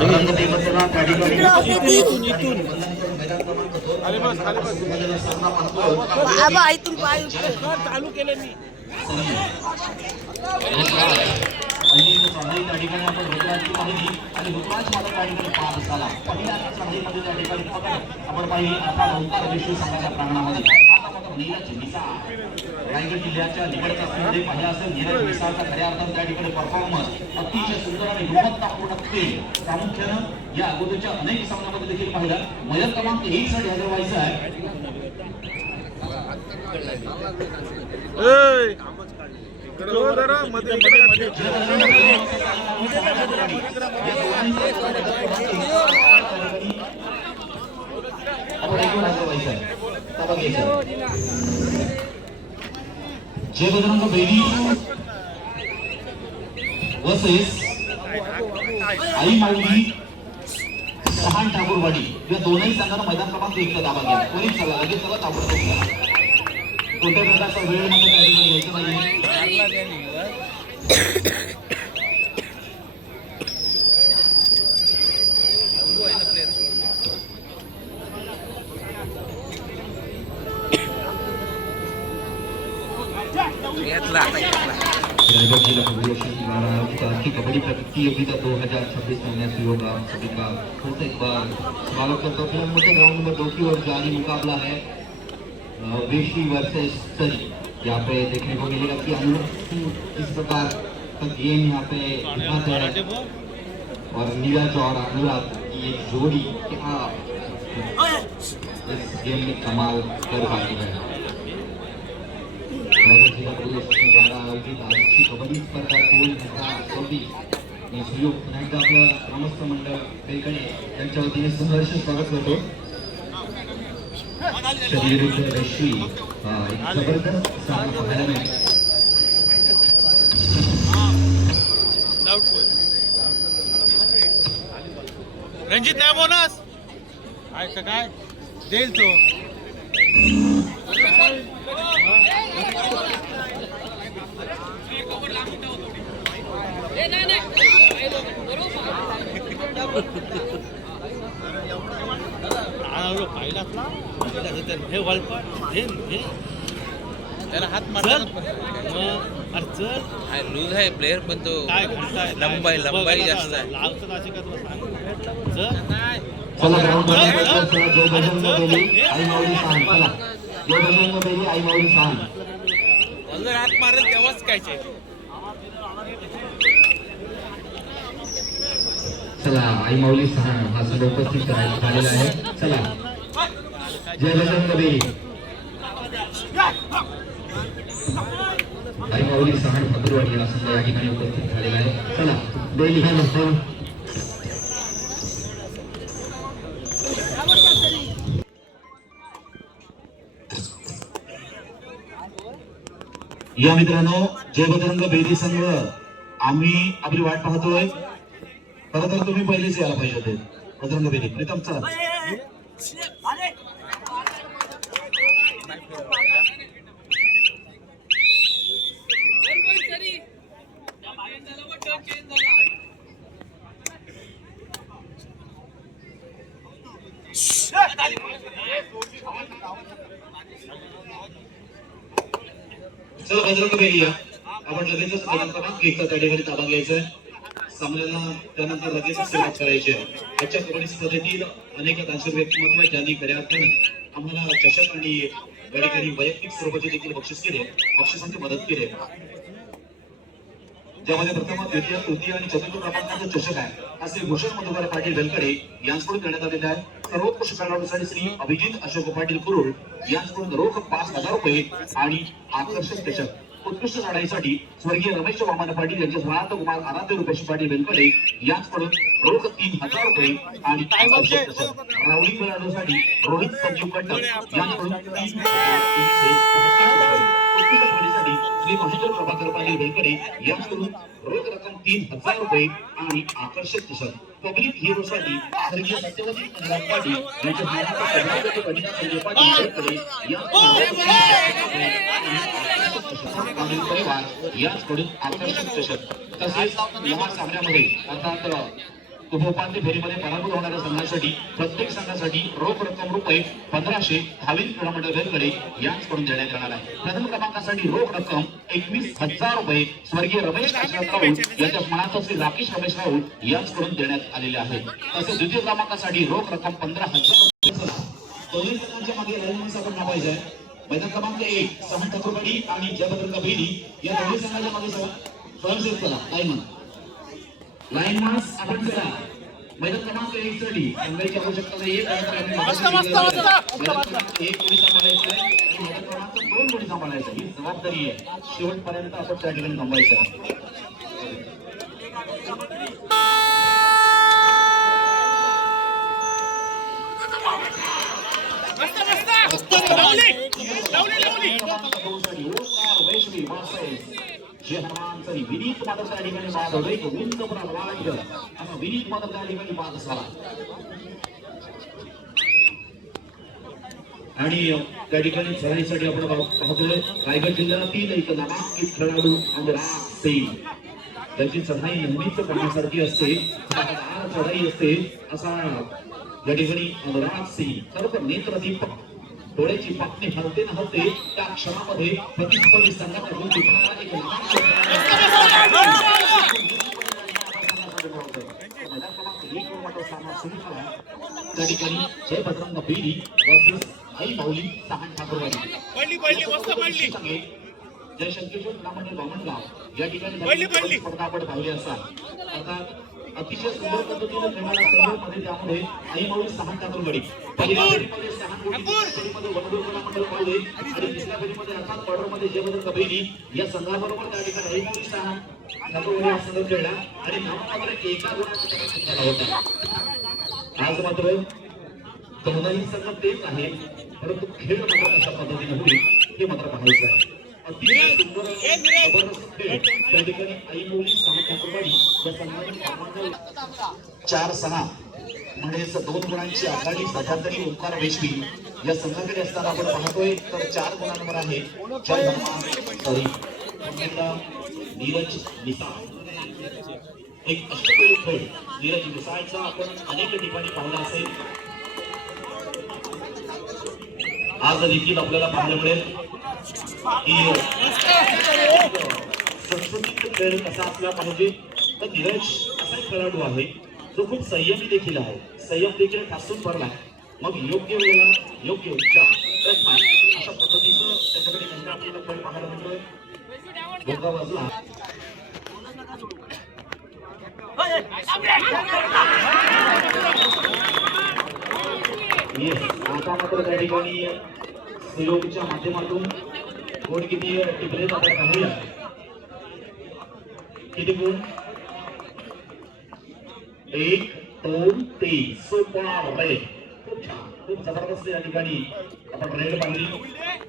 रंगदेवतेला त्या ठिकाणी चालू केले मी त्या ठिकाणी आपण रुद्राची पाहिली आणि रुद्राची मला त्या ठिकाणी पाहत असताना पहिल्या संधीमध्ये त्या ठिकाणी आपण पाहिली आता ओंकार विष्णू संघाच्या प्रांगणामध्ये आता बघा नीरज मिसाळ रायगड जिल्ह्याच्या निवडक असलेले पाहिला असेल नीरज मिसाळचा खऱ्या अर्थाने त्या ठिकाणी परफॉर्मन्स अतिशय सुंदर आणि गुणवत्तापूर्ण असते प्रामुख्यानं या अगोदरच्या अनेक सामन्यामध्ये देखील पाहिला मयत क्रमांक 1 साठी हजर व्हायचं आहे मध्ये जय बजरंग बेली वर्सेस आई माऊली सहान ठाकूरवाडी या दोनही संघांना मैदान क्रमांक 1 ला दाबा घ्या कोणी चला लगेच चला ताबडतोब घ्या कोणत्या प्रकारचा वेळ मात्र त्या ठिकाणी घ्यायचा नाही रायगढ़ जिला फेडरेशन द्वारा की कबड्डी प्रतियोगिता 2026 में मैच होगा सभी का फिर से एक बार स्वागत करता हूँ मुझे ग्राउंड नंबर 2 की ओर जारी मुकाबला है वेशी वर्सेस सरी यहाँ पे देखने को मिलेगा कि अनुराग किस प्रकार का गेम यहाँ पे दिखाते हैं और नीरज और अनुराग की एक जोड़ी क्या इस गेम में कमाल कर पाती है जिला परिषद द्वारा आयोजित आजची कबड्डी स्पर्धा 2026 सहयोग पुन्हा एकदा आपलं ग्रामस्थ मंडळ बेलकडे यांच्या वतीने सहर्ष स्वागत करतो शरीरविरुद्ध वैश्वी एक जबरदस्त सामना पाहायला मिळतो रणजित नाही बोनस काय काय देईल तो हे वळपट त्याला हात मारला लूज आहे प्लेयर पण तो काय लंबाई जास्त आहे लावतात असे का तुला सांग चला ग्राउंड मध्ये चला जय बजरंग बेली आई माऊली सहान चला जय बजरंग बेली आई माऊली सहान जर हात मारेल तेव्हाच काय चला आई माऊली सहान हा संघ उपस्थित झालेला आहे चला जय बजरंग बेली आई माऊली सहान ठाकूरवाडी हा संघ या ठिकाणी उपस्थित झालेला आहे चला बेली हा नसतो या मित्रांनो जय बजरंग बेली संघ आम्ही आपली वाट पाहतोय खरं तर तुम्ही पहिलेच यायला पाहिजे होते बजरंग बेली प्रीतम चला चला बजरंग बेली या आपण लगेचच मैदान क्रमांक 1 त्या ठिकाणी ताबा घ्यायचा सामन्याला त्यानंतर लगेच सुरुवात करायची आहे आजच्या कबड्डी स्पर्धेतील अनेक दानशूर व्यक्तिमत्व ज्यांनी खऱ्या अर्थाने आम्हाला चषक आणि गडीकरी वैयक्तिक स्वरूपाचे देखील बक्षिसांची मदत केली ज्यामध्ये प्रथम द्वितीय तृतीय आणि चतुर्थ क्रमांकाचा चषक आहे असे भूषण मधुकर पाटील वेलकडे यांच्याकडून देण्यात आलेले आहे सर्वोत्कृष्ट खेळाडूसाठी श्री अभिजित अशोक पाटील कुरुळ यांच्याकडून रोख 5,000 रुपये आणि आकर्षक चषक उत्कृष्ट लढाईसाठी स्वर्गीय रमेश वामन पाटील यांच्या स्वार्थ कुमार आराध्य रुपेश पाटील वेलकडे यांच्याकडून रोख 3,000 रुपये आणि आकर्षक चषक रावलिंग खेळाडूसाठी रोहित संजीव कंटक यांच्याकडून 3,000 श्री महेंद्र प्रभाकर पाटील वेलकडे यांच्याकडून रोख रक्कम 3,000 रुपये आणि आकर्षक चषक पब्लिक हिरोसाठी स्वर्गीय सत्यवती पाटील यांच्या स्वार्थ पंडित संजय पाटील वेलकडे यांच्याकडून याचकडून आकर्षक चषक तसेच या सामन्यामध्ये अर्थात उपांत्य फेरीमध्ये पराभूत होणाऱ्या संघासाठी प्रत्येक संघासाठी रोख रक्कम रुपये 1500 धावित क्रीडा मंडळ बेलकडे यांचकडून देण्यात येणार आहे. प्रथम क्रमांकासाठी रोख रक्कम 21,000 रुपये स्वर्गीय रमेश काशीनाथ राऊत यांच्या स्मरणार्थ श्री राकेश रमेश राऊत यांचकडून देण्यात आलेले आहे. तसेच द्वितीय क्रमांकासाठी रोख रक्कम 15,000 रुपये. दोन्ही संघांच्या मागे लाईनमन्स आपण नावायचं आहे. मैदान क्रमांक 1 सहन ठाकूरवाडी आणि जयभद्र कबीरी या दोन्ही संघाच्या मागे स्वयंसेवक करा लाईनमन्स आपण करा. मैदान क्रमांक 1 साठी संघाची आवश्यकता नाहीये. एक कोणी सांभाळायचं आहे आणि मैदान क्रमांक 2 कोणी सांभाळायचं ही जबाबदारी आहे. शेवटपर्यंत आपण त्या ठिकाणी थांबायचं आहे. विनीत मात्र त्या ठिकाणी बाद होतोय. गोविंद विनीत मात्र त्या ठिकाणी बाद झाला आणि त्या ठिकाणी चढाईसाठी आपण पाहतोय रायगड जिल्ह्यातील एक नामांकित खेळाडू अनुराग सिंग. त्याची चढाई नेहमीच करण्यासारखी असते, चढाई असते असा या ठिकाणी अनुराग सिंग खरोखर नेत्रदीपक. डोळ्याची पापणी हलते न हलते त्या क्षणामध्ये प्रतिस्पर्धी संघाकडून टिकणारा एक त्या ठिकाणी जय बजरंग बेदी वर्सेस आई माऊली सहन ठाकूरवाडी. जय शंकेश्वर क्रीडामंडळ बामणगाव या ठिकाणी स्पर्धा आपण पाहिली असाल. आता अतिशय सुंदर पद्धतीने खेळणारा संघामध्ये त्यामध्ये आई माऊली सहन ठाकूरवाडी पहिल्या फेरीमध्ये फेरीमध्ये वनडूर क्रीडामंडळ पाहिले आणि तिसऱ्या फेरीमध्ये अर्थात क्वार्टरमध्ये जयभद्र कबीरी या संघाबरोबर त्या ठिकाणी आई माऊली सहन ठाकूरवाडी हा संघ खेळला आणि मात्र एका गुणाचा झाला होता. आज मात्र दोनही संघ तेच आहे, परंतु खेळ मात्र कशा पद्धतीने होईल हे मात्र पाहायचं आहे. अतिशय सुंदर जबरदस्त खेळ त्या ठिकाणी आई माऊली सहन ठाकूरवाडी या संघाने 4-6 म्हणजेच 2 गुणांची आघाडी सध्यातरी ओंकार वेशवी या संघाकडे असताना आपण पाहतोय तर 4 गुणांवर आहे नीरज निसाळ. एक अष्टपैलू खेळ नीरज निसाळचा आपण अनेक ठिकाणी पाहिला असेल. आज देखील आपल्याला पाहायला मिळेल की संस्कृतीत खेळ कसा असला पाहिजे. तर नीरज असा एक खेळाडू आहे जो खूप संयमी देखील आहे. संयम देखील ठासून भरला, मग योग्य वेळेला योग्य उपचार अशा पद्धतीचं त्याच्याकडे नेहमी आपल्याला खेळ पाहायला मिळतोय. भोगा वाजला आता मात्र त्या ठिकाणी सहयोगच्या माध्यमातून गुण किती टिपले आपण पाहूया. किती गुण 1 2 3 सुपर रेड. खूप छान, खूप जबरदस्त या ठिकाणी आपण रेड पाहिली.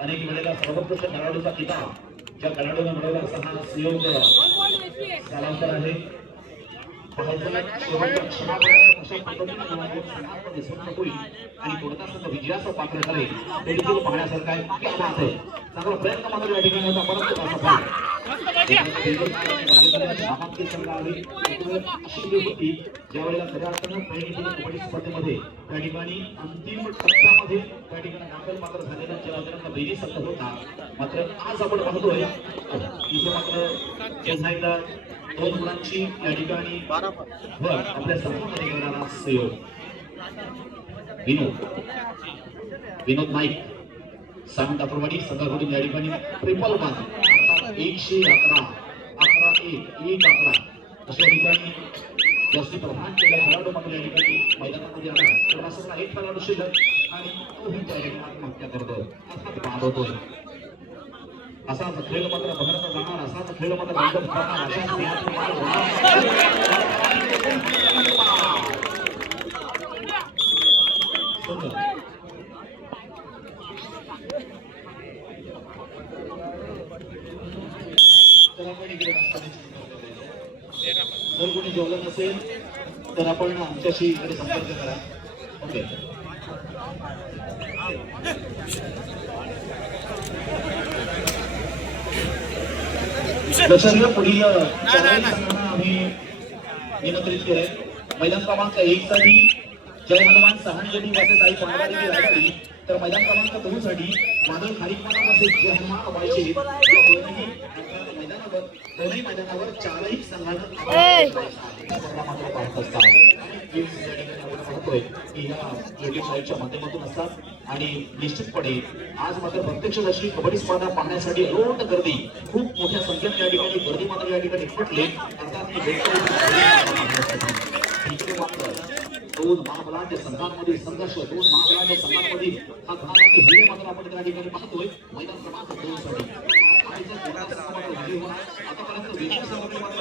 अनेक वेळेला सर्वोत्कृष्ट खेळाडूचा किताब ज्या खेळाडूने मिळवला असा हा सहयोग सालांतर आहे. आणि कोणता संघ विजयाचं पात्र ठरेल ते देखील पाहण्यासारखं आहे. क्या बात आहे, चांगला प्रयत्न मात्र या ठिकाणी होता, परंतु नामांकित संघ आहे अशी वेळ होती ज्यावेळेला खऱ्या अर्थानं कबड्डी स्पर्धेमध्ये त्या ठिकाणी अंतिम टप्प्यामध्ये त्या ठिकाणी दाखल मात्र झालेला जयभद्र बेदी संघ होता. मात्र आज आपण पाहतोय इथे मात्र चेन्नईला 2 गुणांची या ठिकाणी आपल्या संघामध्ये घेणारा सहयोग विनोद नाईक सहन ठाकूरवाडी संघाकडून या ठिकाणी ट्रिपल 1 अर्थात 111 11 अशा ठिकाणी जास्ती प्रधान केला खेळाडू मात्र या ठिकाणी मैदानामध्ये आला. तर असा एक खेळाडू शिल्लक आणि तोही त्या ठिकाणी आत्महत्या करतोय, अर्थात बाद होतोय. असाच खेळ मात्र बघत जाणार, असाच खेळ मात्र रंगत करणार, जर कोणी जेवलं नसेल तर आपण आमच्याशी इकडे संपर्क करा. ओके, लक्षात घ्या पुढील आम्ही निमंत्रित केलंय. मैदान क्रमांक 1 साठी जय हनुमान सहानगडी वर्सेस आई पांडवारी आघाडी, तर मैदान क्रमांक 2 साठी वादळ खारीकमाना वर्सेस जय हनुमान वायचे या दोन्ही मैदानावर चारही संघांना पाहत असतात की या क्रिकेट साईडच्या माध्यमातून असतात आणि निश्चितपणे आज मात्र प्रत्यक्षदर्शी कबड्डी स्पर्धा पाहण्यासाठी रोड गर्दी खूप मोठ्या संख्येने या ठिकाणी गर्दी मात्र या ठिकाणी एकवटले. अर्थात दोन महाबलांच्या संघांमधील संघर्ष, दोन महाबलांच्या संघांमधील हा घणाघाती हल्ले मात्र आपण त्या ठिकाणी पाहतोय. मैदान क्रमांक 2 साठी आतापर्यंत वेशी संघाने मात्र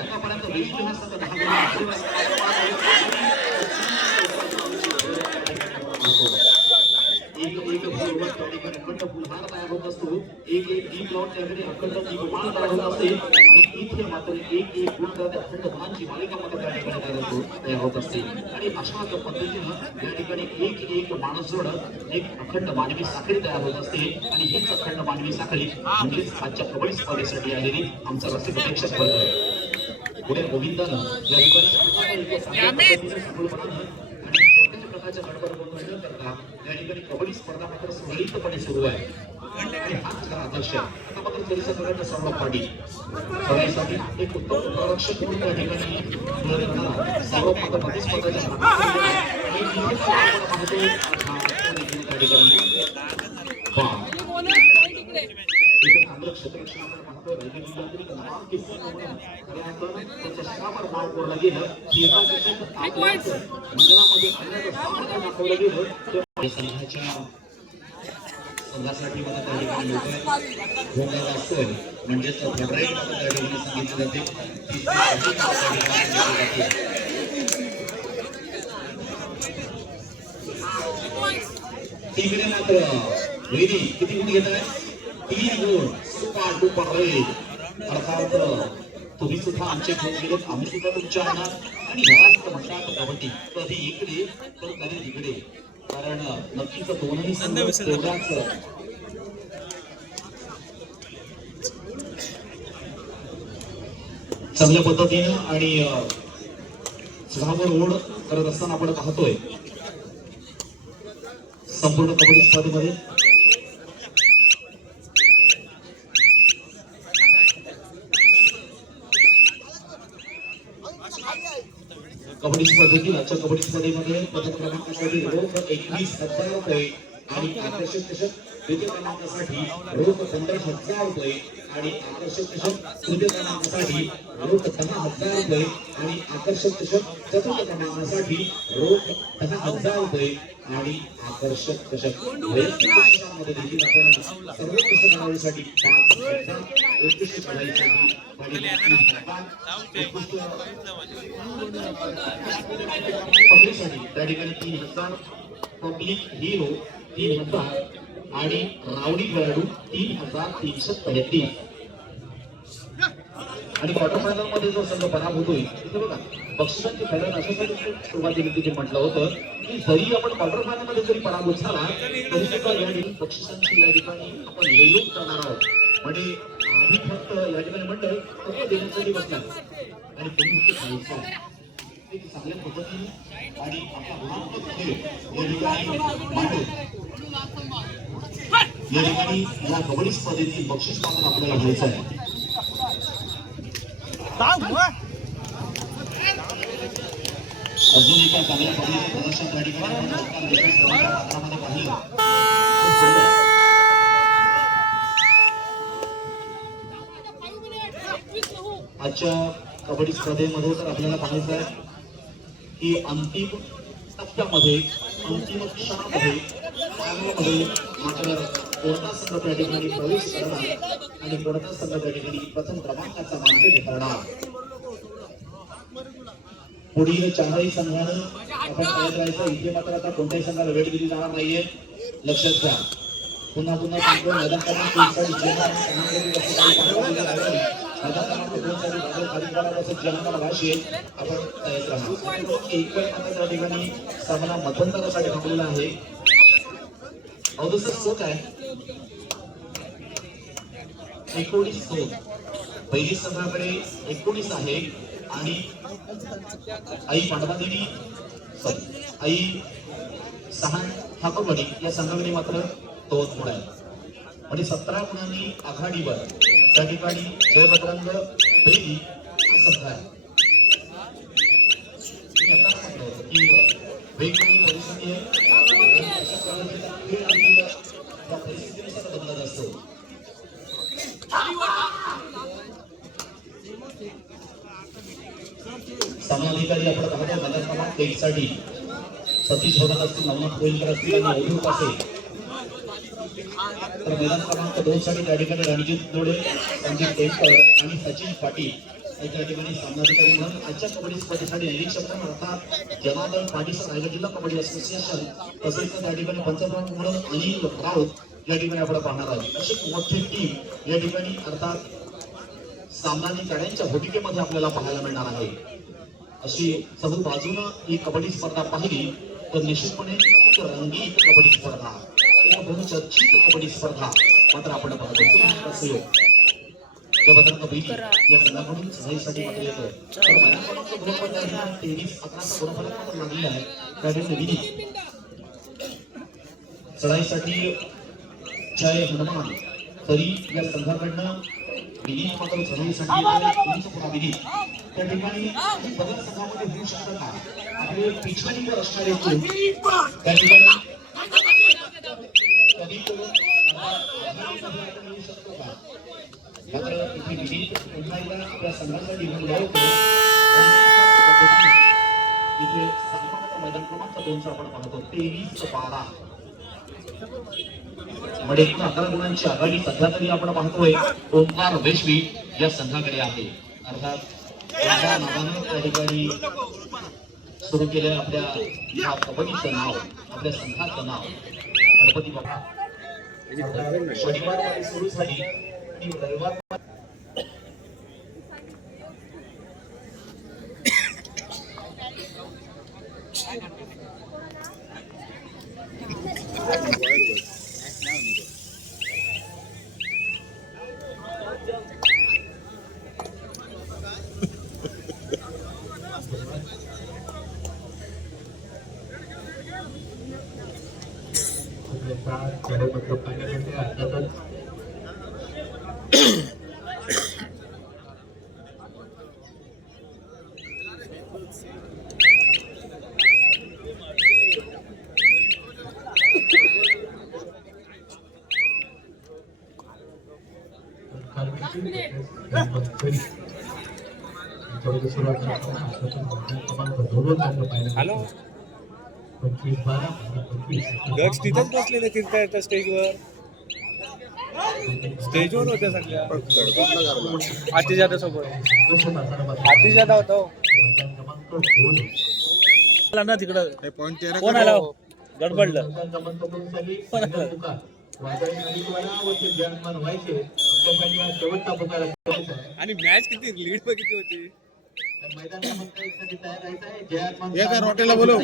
आतापर्यंत वेशी हा संघ 1-1 प्लॉट त्याकडे अखंड निर्माण करायला असेल आणि इथे मात्र 1-1 गुण करत अखंड गुणांची मालिका मात्र त्या ठिकाणी तयार होत असते आणि अशा पद्धतीनं या ठिकाणी 1-1 माणूस जोड एक अखंड मानवी साखळी तयार होत असते आणि हीच अखंड मानवी साखळी म्हणजेच आजच्या कबड्डी स्पर्धेसाठी आलेली आमचा रसिक प्रेक्षक वर्ग आहे. पुढे गोविंदानं या ठिकाणी आणि कोणत्याही प्रकारच्या गडबड गोंधळ न करता या ठिकाणी कबड्डी स्पर्धा मात्र सुरळीतपणे सुरू आहे आणि हाच खरा आदर्श आहे. आता मात्र चोरीचा प्रकारचा सौरभ पाटील सगळ्यासाठी एक उत्तम प्ररक्षक म्हणून या ठिकाणी सौरभ मात्र प्रतिस्पर्धाच्या चांगलं क्षेत्ररक्षण आपण पाहतो. रैल्वे जिल्ह्यातील नाव किस्सा चषकावर नाव कोरलं गेलं की मंडळामध्ये दाखवलं गेलं संघाच्या संघासाठी मला त्या ठिकाणी लोक भोगायला असतोय म्हणजेच फेब्रुवारी मध्ये त्या ठिकाणी सांगितले जाते. तिकडे मात्र वेदी किती गुण घेत आहे? 3 गुण. Super duper red. अर्थात तुम्ही सुद्धा आमचे घेऊन गेलेत, आम्ही सुद्धा तुमच्या आणणार आणि ह्यालाच म्हणतात कबड्डी. कधी इकडे तर कधी तिकडे, कारण नक्कीच दोनही संघ तेवढ्याच चांगल्या पद्धतीनं आणि सुधावर ओढ करत असताना आपण पाहतोय संपूर्ण कबड्डी स्पर्धेमध्ये. कबड्डी स्पर्धेतील आजच्या कबड्डी स्पर्धेमध्ये प्रथम क्रमांकासाठी रोख 21,000 रुपये आणि आकर्षक चषक द्वितीय क्रमांकासाठी रोख 15,000 रुपये आणि आकर्षक चषक तृतीय क्रमांकासाठी रोख 10,000 रुपये आणि आकर्षक चषक चतुर्थ क्रमांकासाठी रोख 10,000 रुपये आणि आकर्षक चषक वैयक्तिक चषकामध्ये देखील आपण सर्वोत्कृष्ट खेळाडूसाठी 5,000, उत्कृष्ट खेळाडूसाठी त्या ठिकाणी 3,000, पब्लिक हिरो 3,000 आणि रावडी खेळाडू 3,333. आणि क्वार्टर फायनल मध्ये जो संघ पराभूत होईल तिथे बघा बक्षिसांची फैलान अशासाठी सुरुवातीला तिथे म्हटलं होतं की जरी आपण क्वार्टर फायनल मध्ये जरी पराभूत झाला तरी सुद्धा या ठिकाणी बक्षिसांची या ठिकाणी आपण निवडणूक करणार आहोत. म्हणजे आम्ही फक्त या ठिकाणी मंडळ फक्त देण्यासाठी बसणार आणि तुम्ही फक्त खायचं आहे चांगल्या पद्धतीने आणि आपला गुणात्मक खेळ या ठिकाणी मांडून या ठिकाणी या कबड्डी स्पर्धेतील बक्षीस मात्र आपल्याला घ्यायचं आहे. अजून एका चांगल्या पद्धतीचं प्रदर्शन त्या ठिकाणी पाहिलं. आजच्या कबड्डी स्पर्धेमध्ये तर आपल्याला पाहायचं आहे की अंतिम टप्प्यामध्ये अंतिम क्षणामध्ये मात्र कोणता संघ त्या ठिकाणी प्रवेश करणार आणि कोणता संघ त्या ठिकाणी प्रथम क्रमांकाचा मानकरी करणार. पुढील चारही संघानं आपण पाहत राहायचं. इथे मात्र आता कोणत्याही संघाला वेळ दिली जाणार नाहीये, लक्षात घ्या. पुन्हा पुन्हा सांगतो मैदान क्रमांक 1 साठी मैदान क्रमांक 2 साठी बादल खारीकवाला वर्सेस जहांगीर वाशी आपण तयार राहा. एक पण आता त्या ठिकाणी सामना मध्यंतरासाठी थांबलेला आहे. अवधूत स्कोर आहे 19-2. पहिली संघाकडे 19 आहे आणि आई पांडवादेवी आई सहान ठाकूरवाडी या संघाकडे मात्र 2 गुण आहेत. म्हणजे 17 गुणांनी आघाडीवर त्या ठिकाणी जय बजरंग बेदी हा संघ आहे. मी आता म्हटलं होतं की वेगवेगळी परिस्थिती आहे, खेळ आपल्याला त्या परिस्थितीनुसार बदलत असतो. समाधिकारी आपण पाहतो मैदान क्रमांक 1 साठी सतीश भगत असतील, नवनाथ कोळीकर असतील आणि अवधूत असेल. तर मैदान क्रमांक 2 साठी त्या ठिकाणी रणजित जोडे, संदीप देवकर आणि सचिन पाटील त्या ठिकाणी सामनाधिकारी म्हणून आजच्या कबड्डी स्पर्धेसाठी निरीक्षक अर्थात जनार्दन पाटील रायगड जिल्हा कबड्डी असोसिएशन तसेच त्या ठिकाणी पंचप्रमुख म्हणून अनिल राऊत या ठिकाणी आपण पाहणार आहोत. अशी मोठी टीम या ठिकाणी अर्थात सामनानी गाड्यांच्या भूमिकेमध्ये आपल्याला पाहायला मिळणार आहे. अशी चहू बाजूनं ही कबड्डी स्पर्धा पाहिली तर निश्चितपणे एक रंगीत कबड्डी स्पर्धा, एक बहुचर्चित कबड्डी स्पर्धा मात्र आपण पाहतो. जबरदस्त बेदी या संघाकडून सहलीसाठी मात्र येतो. तर मैदानाचा गुणफलक 23-11चा गुणफलक मात्र लागलेला आहे. त्यावेळी विधी चढाईसाठी जय हनुमान तरी या संघाकडनं विधी मात्र चढाईसाठी विधी त्या ठिकाणी बदल संघामध्ये होऊ शकतं का? आपले पिछाडीवर असणारे त्या ठिकाणी कधी शकतो का? मात्र इथे विधी पुन्हा एकदा आपल्या संघासाठी घेऊन जातो. इथे मैदान क्रमांक 2 आपण पाहतो 23-12 मध्ये 11 गुणांची आघाडी सध्या तरी आपण पाहतोय ओंकार वेशवी या संघाकडे आहे. अर्थात या नावानं त्या ठिकाणी सुरू केलं आपल्या या कबड्डीचं नाव, आपल्या संघाचं नाव गणपती बाप्पा. शनिवार सुरू झाली आणि रविवार हॅलो गक्स तिथंच बसलेले तिरता स्टेजवर होत्या सगळ्या. आतिश जाधव सोबत आतिश जाधव होतो ना तिकडं. कोण आला गडबडलं आणि मॅच किती लीड पण किती होती. हॉटेलला बोलव.